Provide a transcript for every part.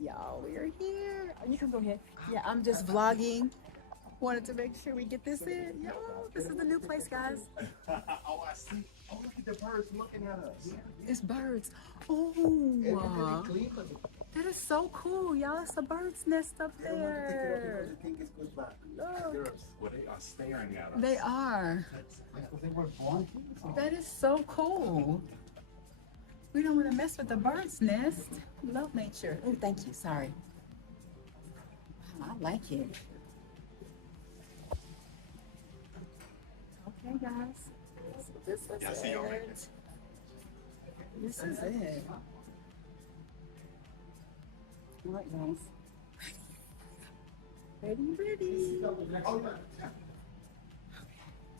Y'all, we're here. You can go ahead. Yeah, I'm just vlogging. Wanted to make sure we get this in. Yo, this is the new place, guys. Oh, I see. Oh, look at the birds looking at us. It's birds. Oh, that is so cool, y'all. It's a bird's nest up there. Look, Well, they are staring at us. they are. They were born. That is so cool. We don't want to mess with the bird's nest. Love nature. Oh, thank you. Sorry. Wow, I like it. Okay, guys. So this is Yeah, I see y'all right it. This is it. All right, guys. Ready, ready. Oh, yeah.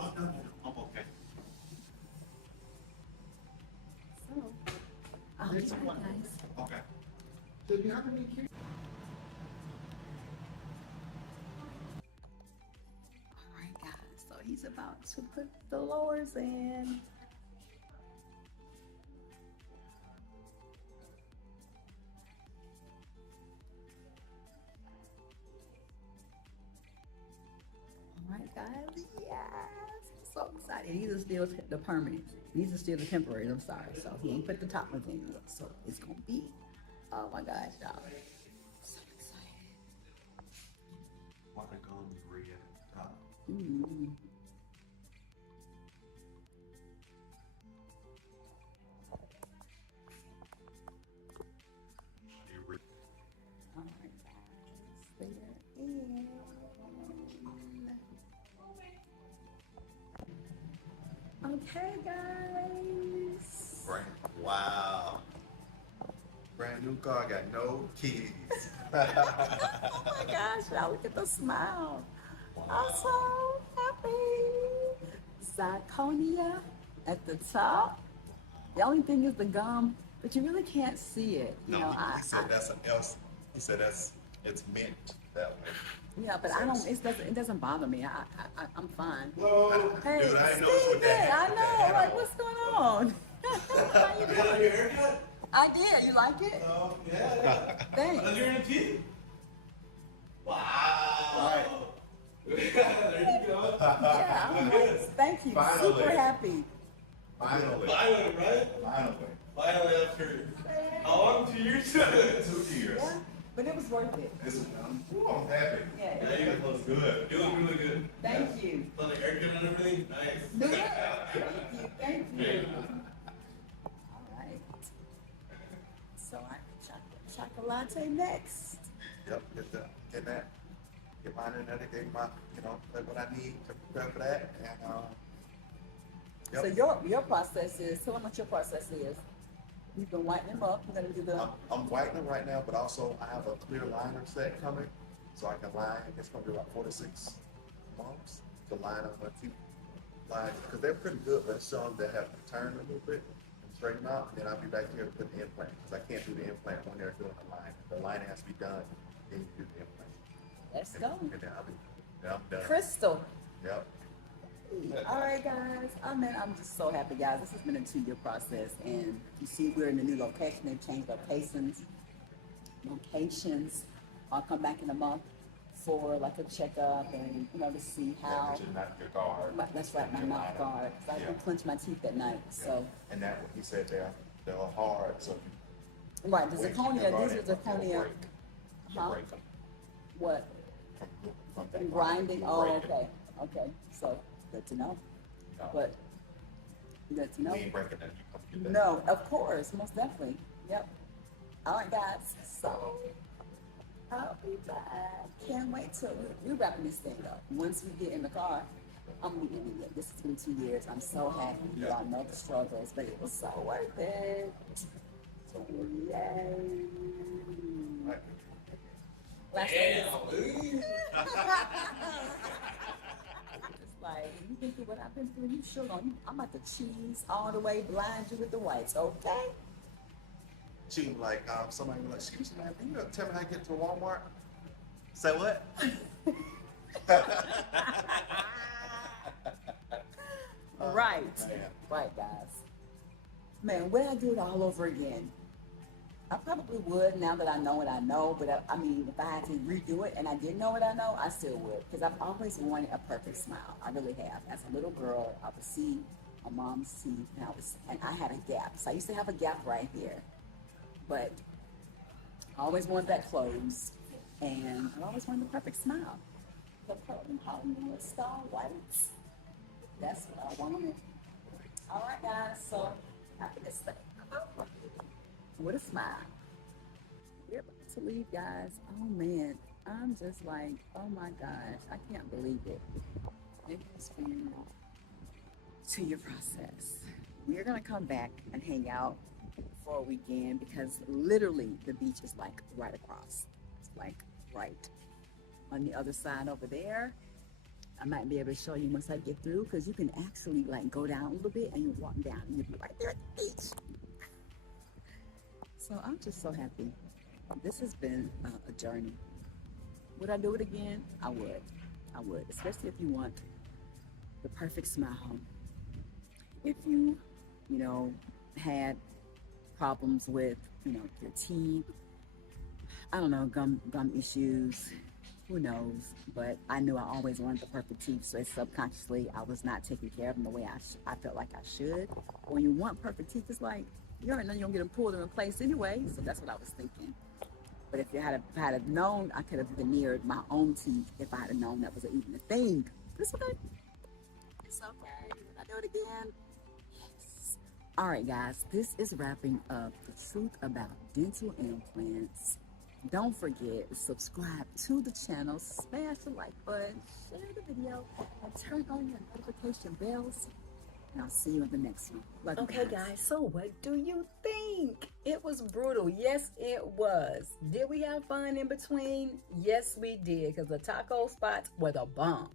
Oh, no, I'm okay. So, I'll be right, guys. Okay. So you have any kids? All right, guys. So he's about to put the lowers in. All right, guys. Yes. I'm so excited. These are still the permanent. These are still the temporary. I'm sorry. So he ain't put the top ones in yet. So it's gonna be. Oh my gosh, y'all. I'm so excited. Why the gums red at the top? Mm. You re- All right, guys. They're in. Okay, guys. Wow. Brand new car, got no keys. Oh my gosh, y'all look at the smile. I'm so happy. Zirconia at the top. The only thing is the gum, but you really can't see it. You know, He said that's an else. He said it's mint that way. yeah, but I don't. It doesn't bother me. I'm fine. Whoa. Hey, Dude, I didn't know it's with Steven, that. I know. Like, what's going on? How you You got doing? your haircut? I did. You like it? Oh, yeah. Thanks. Under your teeth? Wow. All there you go. Yeah, I'm like, thank you. Finally. Super happy. Finally. Finally, right? Finally. Finally, after how long? 2 years? 2 years. Yeah, but it was worth it. I'm happy. Yeah. Yeah, you look good. You look really good. Thank you. On the haircut and everything? Nice. Thank you. Thank you. All right. So I chocolate next. Yep, get that. Get mine in there to get my, like what I need to prepare for that. And yep. So your process is, tell them what your process is. You've been whitening them up. You're gonna do the I'm whitening right now, but also I have a clear liner set coming, so I can line. It's gonna be about 4 to 6 months to line up my teeth lines because they're pretty good, but some that have to turn a little bit and straighten out. And then I'll be back here to put the implant because I can't do the implant when they're doing the line. The line has to be done, then you do the implant. let's And, go. and then I'm done. Crystal. Yep. All right, guys. I'm just so happy, guys. This has been a 2-year process, and you see, we're in a new location. They've changed locations. I'll come back in a month for like a checkup and to see how. Which is not your guard. That's right, my mouth guard. 'Cause I can clench my teeth at night. So And that he said they're hard, so right, the when you zirconia. guard These it, are it'll zirconia. break. It'll Huh? break them What? from that Grinding. It'll Oh, break it. okay. Okay. So good to know. No. But good to know. We ain't breaking that. You come get that. No, of course, most definitely. Yep. All right, guys. So I'll be back. Can't wait till we're wrapping this thing up. Once we get in the car, I'm gonna be giving it. This has been 2 years. I'm so happy. Y'all know the struggles, but it was so worth it. So yay. Right. Last thing. It's like, you been through what I've been through, you sure gonna, I'm about to cheese all the way, blind you with the whites, okay? She was like, somebody was like, excuse me, man, can you tell me how to get to Walmart? Say what? Right. Man. Right, guys. Man, when I do it all over again, I probably would now that I know what I know, but I mean, if I had to redo it and I didn't know what I know, I still would because I've always wanted a perfect smile. I really have. As a little girl, I would see my mom's teeth and I had a gap. So I used to have a gap right here, but I always wanted that closed and I always wanted the perfect smile. The Purple Hollywood Star Whites. That's what I wanted. All right, guys. So after this thing, with a smile. We're about to leave, guys. Oh man, I'm just like, oh my gosh, I can't believe it. It has been 2-year process. We're gonna come back and hang out for a weekend because literally the beach is like right across. It's like right on the other side over there. I might be able to show you once I get through because you can actually like go down a little bit and you walk down and you'll be right there at the beach. So I'm just so happy. This has been a journey. Would I do it again? I would. I would, especially if you want the perfect smile. If you had problems with, your teeth, I don't know, gum issues, who knows? But I knew I always wanted the perfect teeth, so subconsciously I was not taking care of them the way I felt like I should. When you want perfect teeth, it's like, you already know you're gonna get them pulled and replaced anyway, so that's what I was thinking. But if I had known, I could have veneered my own teeth if I had known that was even a thing. But it's okay. It's okay. Will I do it again? Yes. All right, guys, this is wrapping up the truth about dental implants. Don't forget to subscribe to the channel, smash the like button, share the video, and turn on your notification bells. And I'll see you in the next one. Love Okay, guys, so what do you think? It was brutal. Yes, it was. Did we have fun in between? Yes, we did, because the taco spots were the bomb.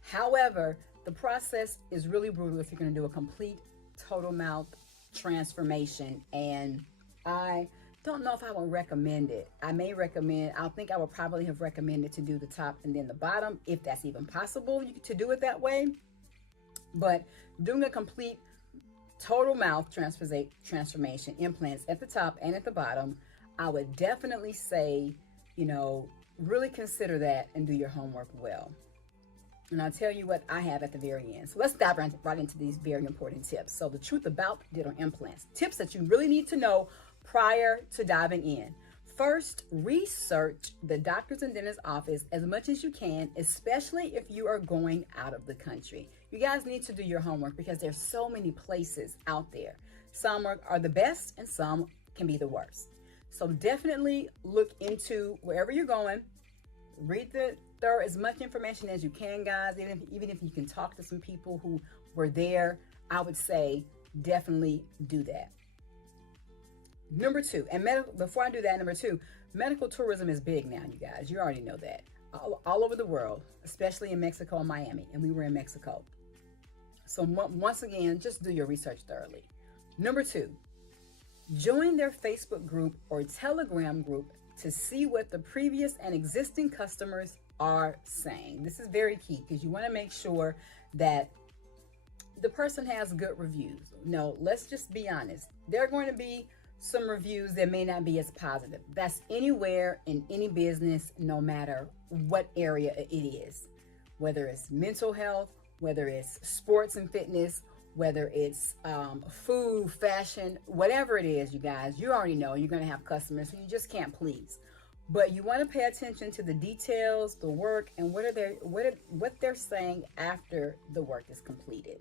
However, the process is really brutal if you're going to do a complete total mouth transformation. And I don't know if I would recommend it. I think I would probably have recommended to do the top and then the bottom, if that's even possible to do it that way. But doing a complete total mouth transformation, implants at the top and at the bottom, I would definitely say, really consider that and do your homework well. And I'll tell you what I have at the very end. So let's dive right into these very important tips. So the truth about dental implants, tips that you really need to know prior to diving in. First, research the doctor's and dentist's office as much as you can, especially if you are going out of the country. You guys need to do your homework because there's so many places out there. Some are the best and some can be the worst. So definitely look into wherever you're going. Read through as much information as you can, guys. Even if you can talk to some people who were there, I would say definitely do that. Number two, before I do that, number two, medical tourism is big now, you guys. You already know that. All over the world, especially in Mexico and Miami. And we were in Mexico. So once again, just do your research thoroughly. Number two, join their Facebook group or Telegram group to see what the previous and existing customers are saying. This is very key because you want to make sure that the person has good reviews. No, let's just be honest. There are going to be some reviews that may not be as positive. That's anywhere in any business, no matter what area it is, whether it's mental health, whether it's sports and fitness, whether it's food, fashion, whatever it is, you guys, you already know you're going to have customers who you just can't please. But you want to pay attention to the details, the work, and what they're saying after the work is completed.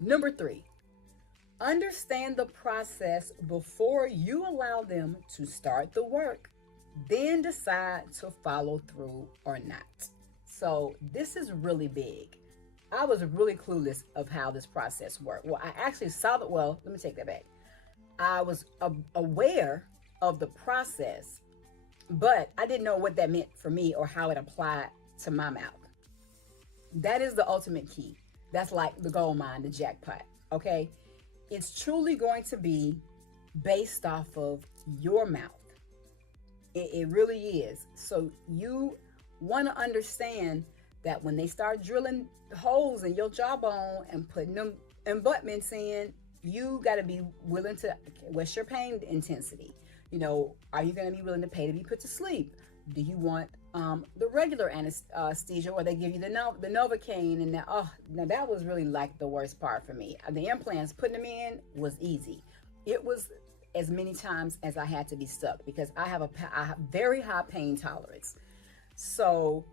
Number three, understand the process before you allow them to start the work, then decide to follow through or not. So this is really big. I was really clueless of how this process worked. Well, I actually saw that. Well, let me take that back. I was aware of the process, but I didn't know what that meant for me or how it applied to my mouth. That is the ultimate key. That's like the gold mine, the jackpot. Okay. It's truly going to be based off of your mouth. It really is. So you want to understand that when they start drilling holes in your jawbone and putting them abutments in, you got to be willing to, what's your pain intensity? You know, are you going to be willing to pay to be put to sleep? Do you want the regular anesthesia, or they give you the Novocaine? And now that was really like the worst part for me. The implants, putting them in was easy. It was as many times as I had to be stuck because I have a very high pain tolerance. So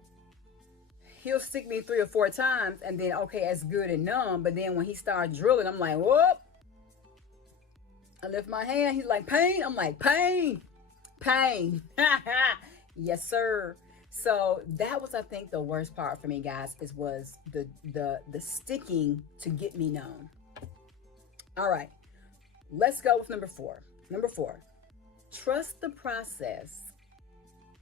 he'll stick me 3 or 4 times and then, okay, that's good and numb. But then when he started drilling, I'm like, whoop. I lift my hand. He's like, pain? I'm like, pain. Yes, sir. So that was, I think, the worst part for me, guys, was the sticking to get me numb. All right, let's go with number 4. Number 4, trust the process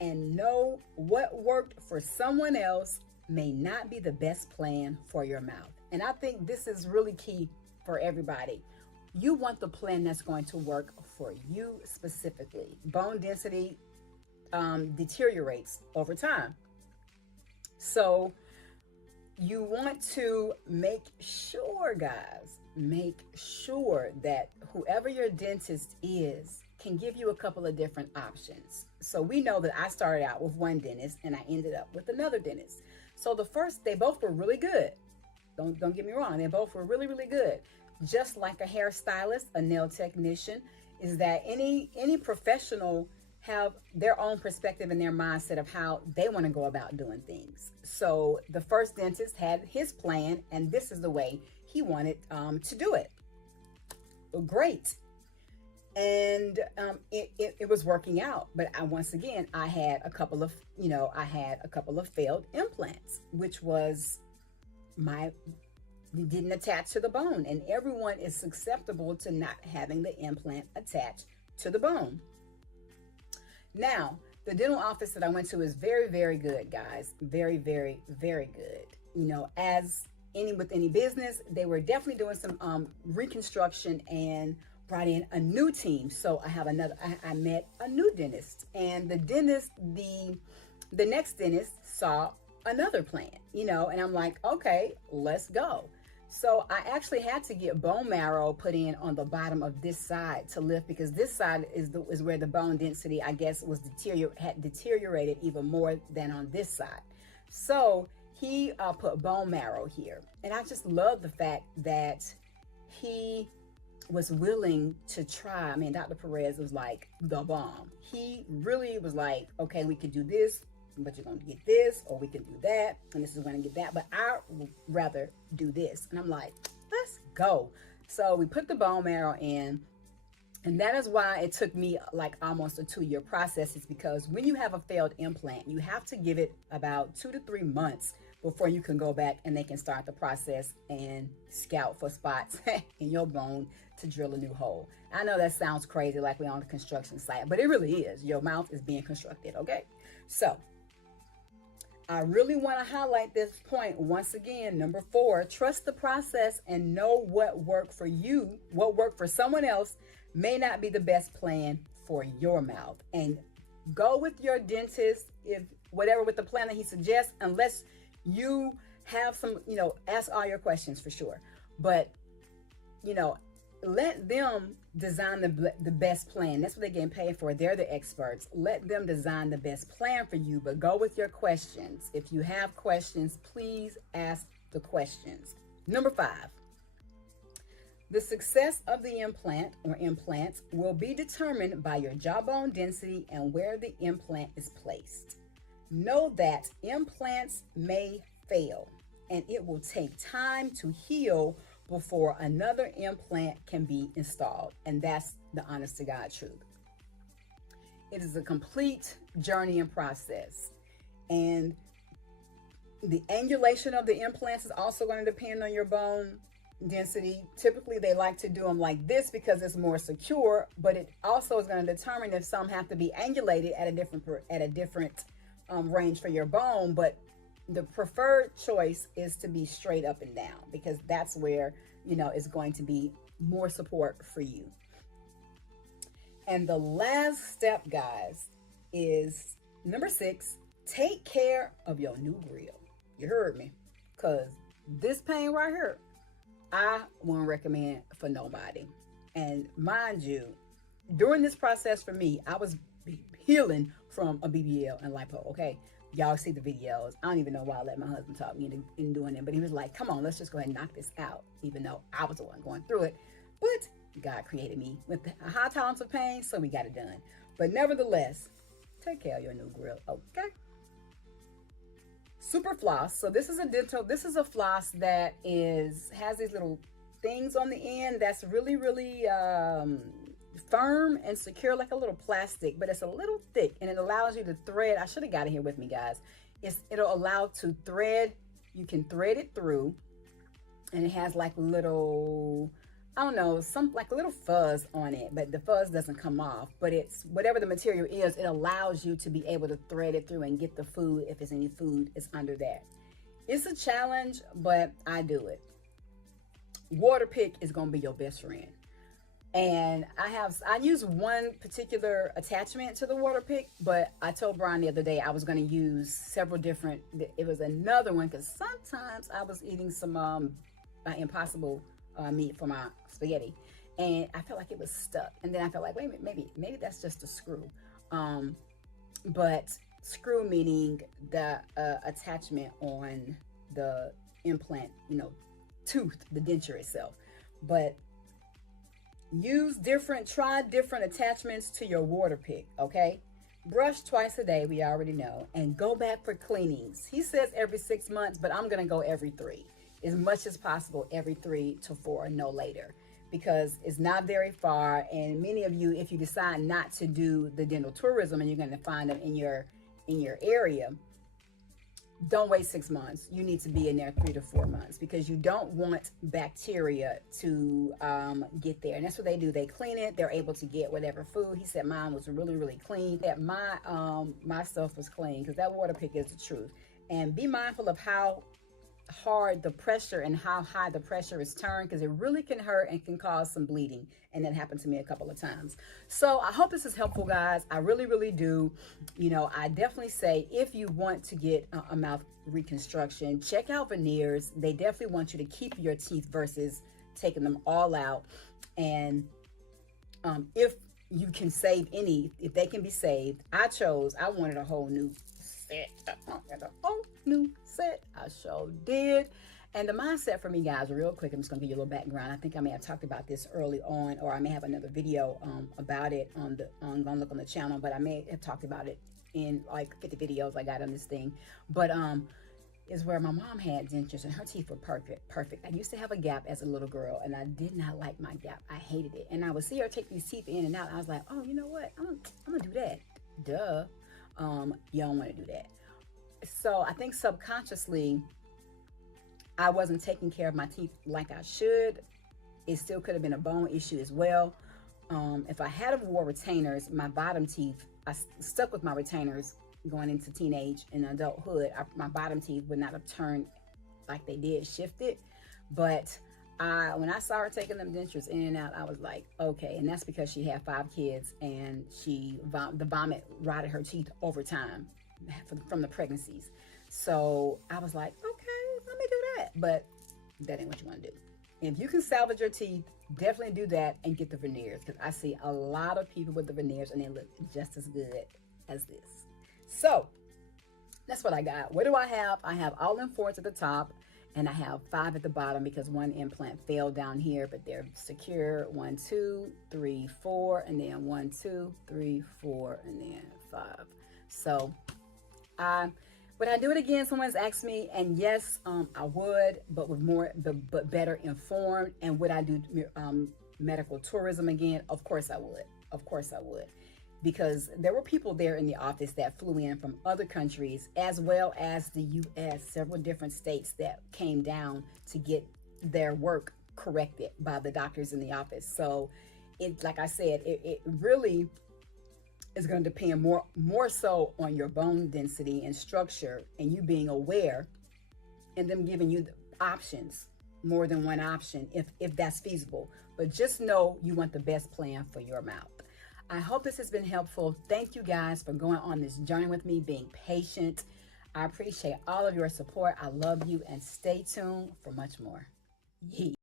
and know what worked for someone else may not be the best plan for your mouth. And I think this is really key for everybody. You want the plan that's going to work for you specifically. Bone density deteriorates over time. So you want to make sure, guys, that whoever your dentist is can give you a couple of different options. So we know that I started out with one dentist and I ended up with another dentist. So they both were really good. Don't get me wrong. They both were really, really good. Just like a hairstylist, a nail technician, is that any professional have their own perspective and their mindset of how they want to go about doing things. So the first dentist had his plan, and this is the way he wanted to do it. Great. And it was working out. But once again, I had a couple of failed implants, which was didn't attach to the bone. And everyone is susceptible to not having the implant attached to the bone. Now, the dental office that I went to is very, very good, guys. Very, very, very good. You know, with any business, they were definitely doing some reconstruction and brought in a new team. So I met a new dentist, and the next dentist saw another plan, you know, and I'm like, okay, let's go. So I actually had to get bone marrow put in on the bottom of this side to lift, because this side is where the bone density, I guess, had deteriorated even more than on this side. So he put bone marrow here, and I just love the fact that he was willing to try. I mean, Dr. Perez was like the bomb. He really was like, okay, we could do this, but you're going to get this, or we can do that, and this is going to get that, but I would rather do this. And I'm like, let's go. So we put the bone marrow in, and that is why it took me like almost a 2-year process, is because when you have a failed implant, you have to give it about 2 to 3 months before you can go back and they can start the process and scout for spots in your bone to drill a new hole. I know that sounds crazy, like we're on a construction site, but it really is. Your mouth is being constructed, okay? So I really want to highlight this point once again. Number 4, trust the process and know what worked for you, what worked for someone else may not be the best plan for your mouth. And go with your dentist, with the plan that he suggests, unless you have some, ask all your questions for sure. But, let them design the best plan. That's what they're getting paid for. They're the experts. Let them design the best plan for you, but go with your questions. If you have questions, please ask the questions. Number 5, the success of the implant or implants will be determined by your jawbone density and where the implant is placed. Know that implants may fail, and it will take time to heal before another implant can be installed. And that's the honest to God truth. It is a complete journey and process. And the angulation of the implants is also going to depend on your bone density. Typically, they like to do them like this because it's more secure, but it also is going to determine if some have to be angulated at a different range for your bone. But the preferred choice is to be straight up and down, because that's where, it's going to be more support for you. And the last step, guys, is number 6, take care of your new grill. You heard me, because this pain right here I wouldn't recommend for nobody. And mind you, during this process for me, I was healing from a BBL and lipo, okay? Y'all see the videos. I don't even know why I let my husband talk me into doing it, but he was like, come on, let's just go ahead and knock this out, even though I was the one going through it. But God created me with a high tolerance of pain, so we got it done. But nevertheless, take care of your new grill, okay? Super floss. So this is a floss that has these little things on the end that's really, really firm and secure, like a little plastic, but it's a little thick, and it allows you to thread. I should have got it here with me, guys. It'll allow to thread. You can thread it through, and it has like little, I don't know, like a little fuzz on it, but the fuzz doesn't come off. But it's whatever the material is, it allows you to be able to thread it through and get the food if there's any food is under that. It's a challenge, but I do it. Water pick is gonna be your best friend. And I use one particular attachment to the water pick, but I told Brian the other day I was going to use several different. It was another one because sometimes I was eating some Impossible meat for my spaghetti, and I felt like it was stuck. And then I felt like, wait a minute, maybe that's just a screw. But screw meaning the attachment on the implant, tooth, the denture itself. But try different attachments to your water pick, okay? Brush twice a day, we already know, and go back for cleanings. He says every 6 months, but I'm gonna go every 3, as much as possible, every 3 to 4, no later, because it's not very far. And many of you, if you decide not to do the dental tourism and you're gonna find them in your area, don't wait 6 months. You need to be in there 3 to 4 months, because you don't want bacteria to get there. And that's what they do. They clean it. They're able to get whatever food. He said mine was really, really clean. That my stuff was clean, because that water pick is the truth. And be mindful of how hard the pressure and how high the pressure is turned, because it really can hurt and can cause some bleeding. And that happened to me a couple of times. So I hope this is helpful, guys. I really, really do. I definitely say, if you want to get a mouth reconstruction, check out veneers. They definitely want you to keep your teeth versus taking them all out. And if you can save any, if they can be saved, I wanted a whole new set. I sure did. And the mindset for me, guys, real quick, I'm just gonna give you a little background. I think I may have talked about this early on, or I may have another video about it on gonna look on the channel, but I may have talked about it in like 50 videos I got on this thing. But is where my mom had dentures and her teeth were perfect. I used to have a gap as a little girl, and I did not like my gap. I hated it. And I would see her take these teeth in and out. I was like, oh, you know what? I'm gonna do that. Duh. You don't want to do that. So I think subconsciously I wasn't taking care of my teeth like I should. It still could have been a bone issue as well. If I had wore retainers, my bottom teeth, I stuck with my retainers going into teenage and adulthood. My bottom teeth would not have turned like they did, shifted. But when I saw her taking them dentures in and out, I was like, okay. And that's because she had 5 kids, and the vomit rotted her teeth over time from the pregnancies. So I was like, okay, let me do that. But that ain't what you want to do. If you can salvage your teeth, definitely do that and get the veneers, because I see a lot of people with the veneers and they look just as good as this. So that's what I got. What do I have? I have all in 4s at the top, and I have 5 at the bottom because one implant fell down here, but they're secure. 1, 2, 3, 4, and then 1, 2, 3, 4, and then 5. So would I do it again? Someone's asked me, and yes, I would, but but better informed. And would I do medical tourism again? Of course I would. Of course I would. Because there were people there in the office that flew in from other countries, as well as the U.S., several different states that came down to get their work corrected by the doctors in the office. So like I said, it really is going to depend more so on your bone density and structure, and you being aware, and them giving you the options, more than one option, if that's feasible. But just know you want the best plan for your mouth. I hope this has been helpful. Thank you guys for going on this journey with me, being patient. I appreciate all of your support. I love you, and stay tuned for much more. Yee.